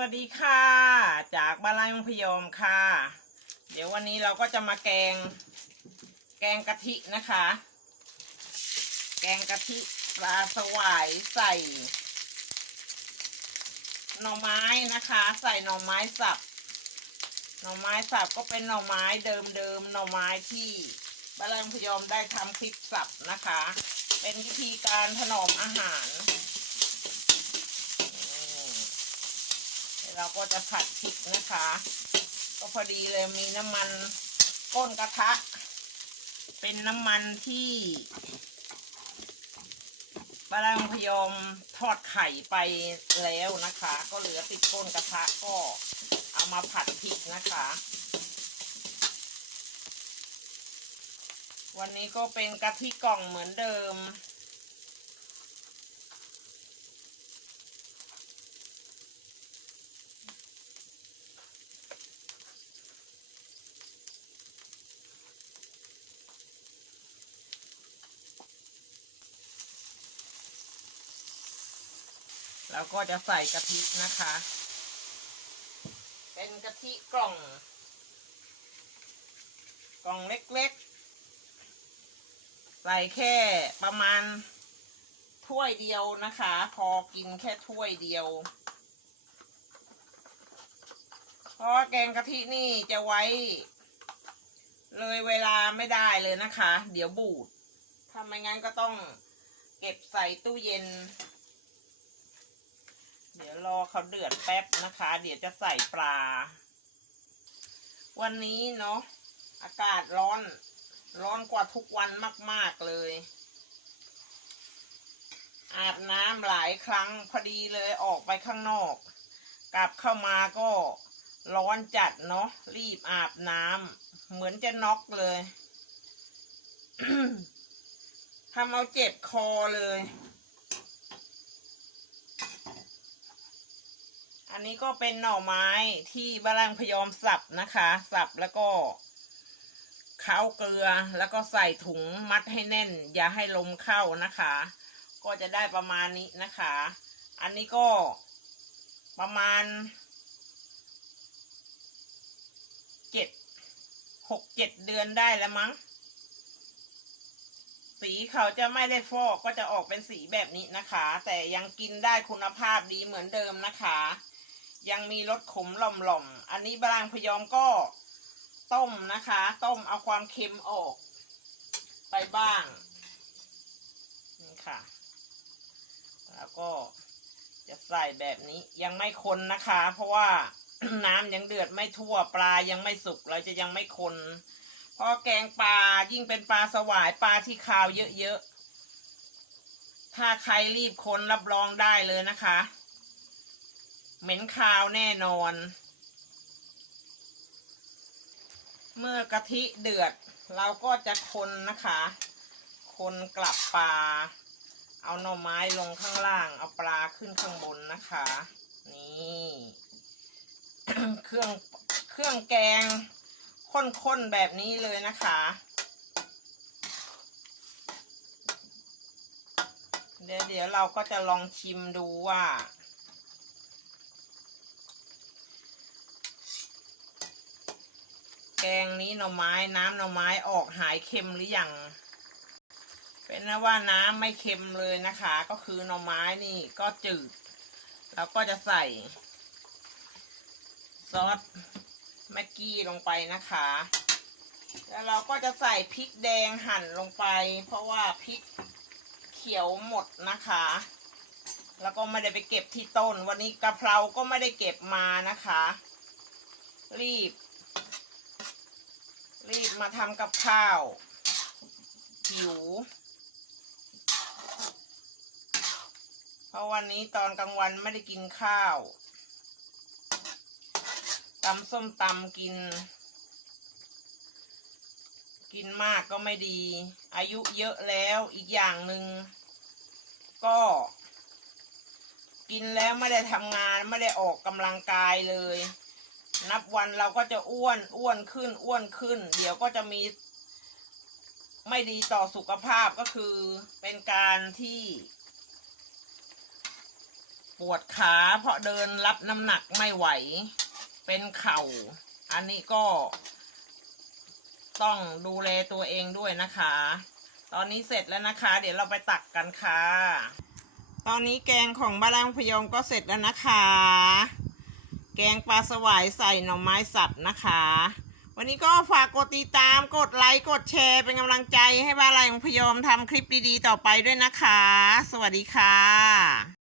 วัสดีค่ะ จากบ้านไร่มังพยอมค่ะ เดี๋ยววันนี้เราก็จะมาแกง แกงกะทินะคะ แกงกะทิปลาสวายใส่หน่อไม้นะคะ ใส่หน่อไม้สับหน่อไม้สับก็เป็นหน่อไม้เดิมๆหน่อไม้ที่บ้านไร่มังพยอมได้ทำคลิปสับนะคะ เป็นวิธีการถนอมอาหาร เราก็จะผัดพริกนะคะ ก็พอดีเลยมีน้ำมันก้นกระทะ เป็นน้ำมันที่ปลาลังพยอมทอดไข่ไปแล้วนะคะ ก็เหลือติดก้นกระทะก็เอามาผัดพริกนะคะ วันนี้ก็เป็นกะทิกล่องเหมือนเดิม แล้วก็จะใส่กะทินะคะ เป็นกะทิกล่อง กล่องเล็กๆ ใส่แค่ประมาณถ้วยเดียวนะคะ พอกินแค่ถ้วยเดียว เพราะแกงกะทินี่จะไว้ เลยเวลาไม่ได้เลยนะคะ เดี๋ยวบูดถ้าไม่งั้นก็ต้องเก็บใส่ตู้เย็น เขาเดือดแป๊บนะคะ เดี๋ยวจะใส่ปลา วันนี้เนาะอากาศร้อน ร้อนกว่าทุกวันมาก ๆเลย อาบน้ำหลายครั้งพอดีเลยออกไปข้างนอก กลับเข้ามาก็ร้อนจัดเนาะรีบอาบน้ำเหมือนจะน็อกเลยทำเอาเจ็บคอเลย อันนี้ก็เป็นหน่อไม้ที่บาลังพยอมสับนะคะ สับแล้วก็เข้าเกลือแล้วก็ใส่ถุงมัดให้แน่น อย่าให้ลมเข้านะคะ ก็จะได้ประมาณนี้นะคะ อันนี้ก็ประมาณเจ็ดหกเจ็ดเดือนได้แล้วมั้ง สีเขาจะไม่ได้ฟอกก็จะออกเป็นสีแบบนี้นะคะ แต่ยังกินได้คุณภาพดีเหมือนเดิมนะคะ ยังมีรสขมหล่อมๆ อันนี้บรางพยอมก็ต้มนะคะ ต้มเอาความเค็มออก ไปบ้าง นี่ค่ะ แล้วก็จะใส่แบบนี้ยังไม่คนนะคะ เพราะว่าน้ำยังเดือดไม่ทั่วปลายังไม่สุกเราจะยังไม่คนเพราะแกงปลายิ่งเป็นปลาสวายปลาที่คาวเยอะๆถ้าใครรีบคนรับรองได้เลยนะคะ เหม็นคาวแน่นอน เมื่อกะทิเดือด เราก็จะคนนะคะ คนกลับปลา เอาหน่อไม้ลงข้างล่าง เอาปลาขึ้นข้างบนนะคะ นี่ เครื่องเครื่องแกงข้นๆแบบนี้เลยนะคะ เดี๋ยวเดี๋ยวเราก็จะลองชิมดูว่า แกงนี้หน่อไม้น้ำหน่อไม้ออกหายเค็มหรือยังเป็นนะว่าน้ำไม่เค็มเลยนะคะ ก็คือหน่อไม้นี่ก็จืด แล้วก็จะใส่ ซอสแม็กกี้ลงไปนะคะ แล้วเราก็จะใส่พริกแดงหั่นลงไป เพราะว่าพริกเขียวหมดนะคะ แล้วก็ไม่ได้ไปเก็บที่ต้น วันนี้กะเพราก็ไม่ได้เก็บมานะคะ รีบ รีบมาทำกับข้าว หิว เพราะวันนี้ตอนกลางวันไม่ได้กินข้าวตำส้มตำกิน กินมากก็ไม่ดี อายุเยอะแล้วอีกอย่างหนึ่งก็ กินแล้วไม่ได้ทำงานไม่ได้ออกกำลังกายเลย นับวันเราก็จะอ้วนอ้วนขึ้นอ้วนขึ้น เดี๋ยวก็จะมี ไม่ดีต่อสุขภาพก็คือเป็นการที่ ปวดขาเพราะเดินรับน้ำหนักไม่ไหว เป็นเข่า อันนี้ก็ต้องดูแลตัวเองด้วยนะคะ ตอนนี้เสร็จแล้วนะคะ เดี๋ยวเราไปตักกันค่ะ ตอนนี้แกงของบ้านแรงพยองก็เสร็จแล้วนะคะ แกงปลาสวายใส่หน่อไม้สับนะคะ วันนี้ก็ฝากกดติดตามกดไลค์กดแชร์เป็นกำลังใจให้บ้านไรของพยอมทำคลิปดีๆต่อไปด้วยนะคะ สวัสดีค่ะ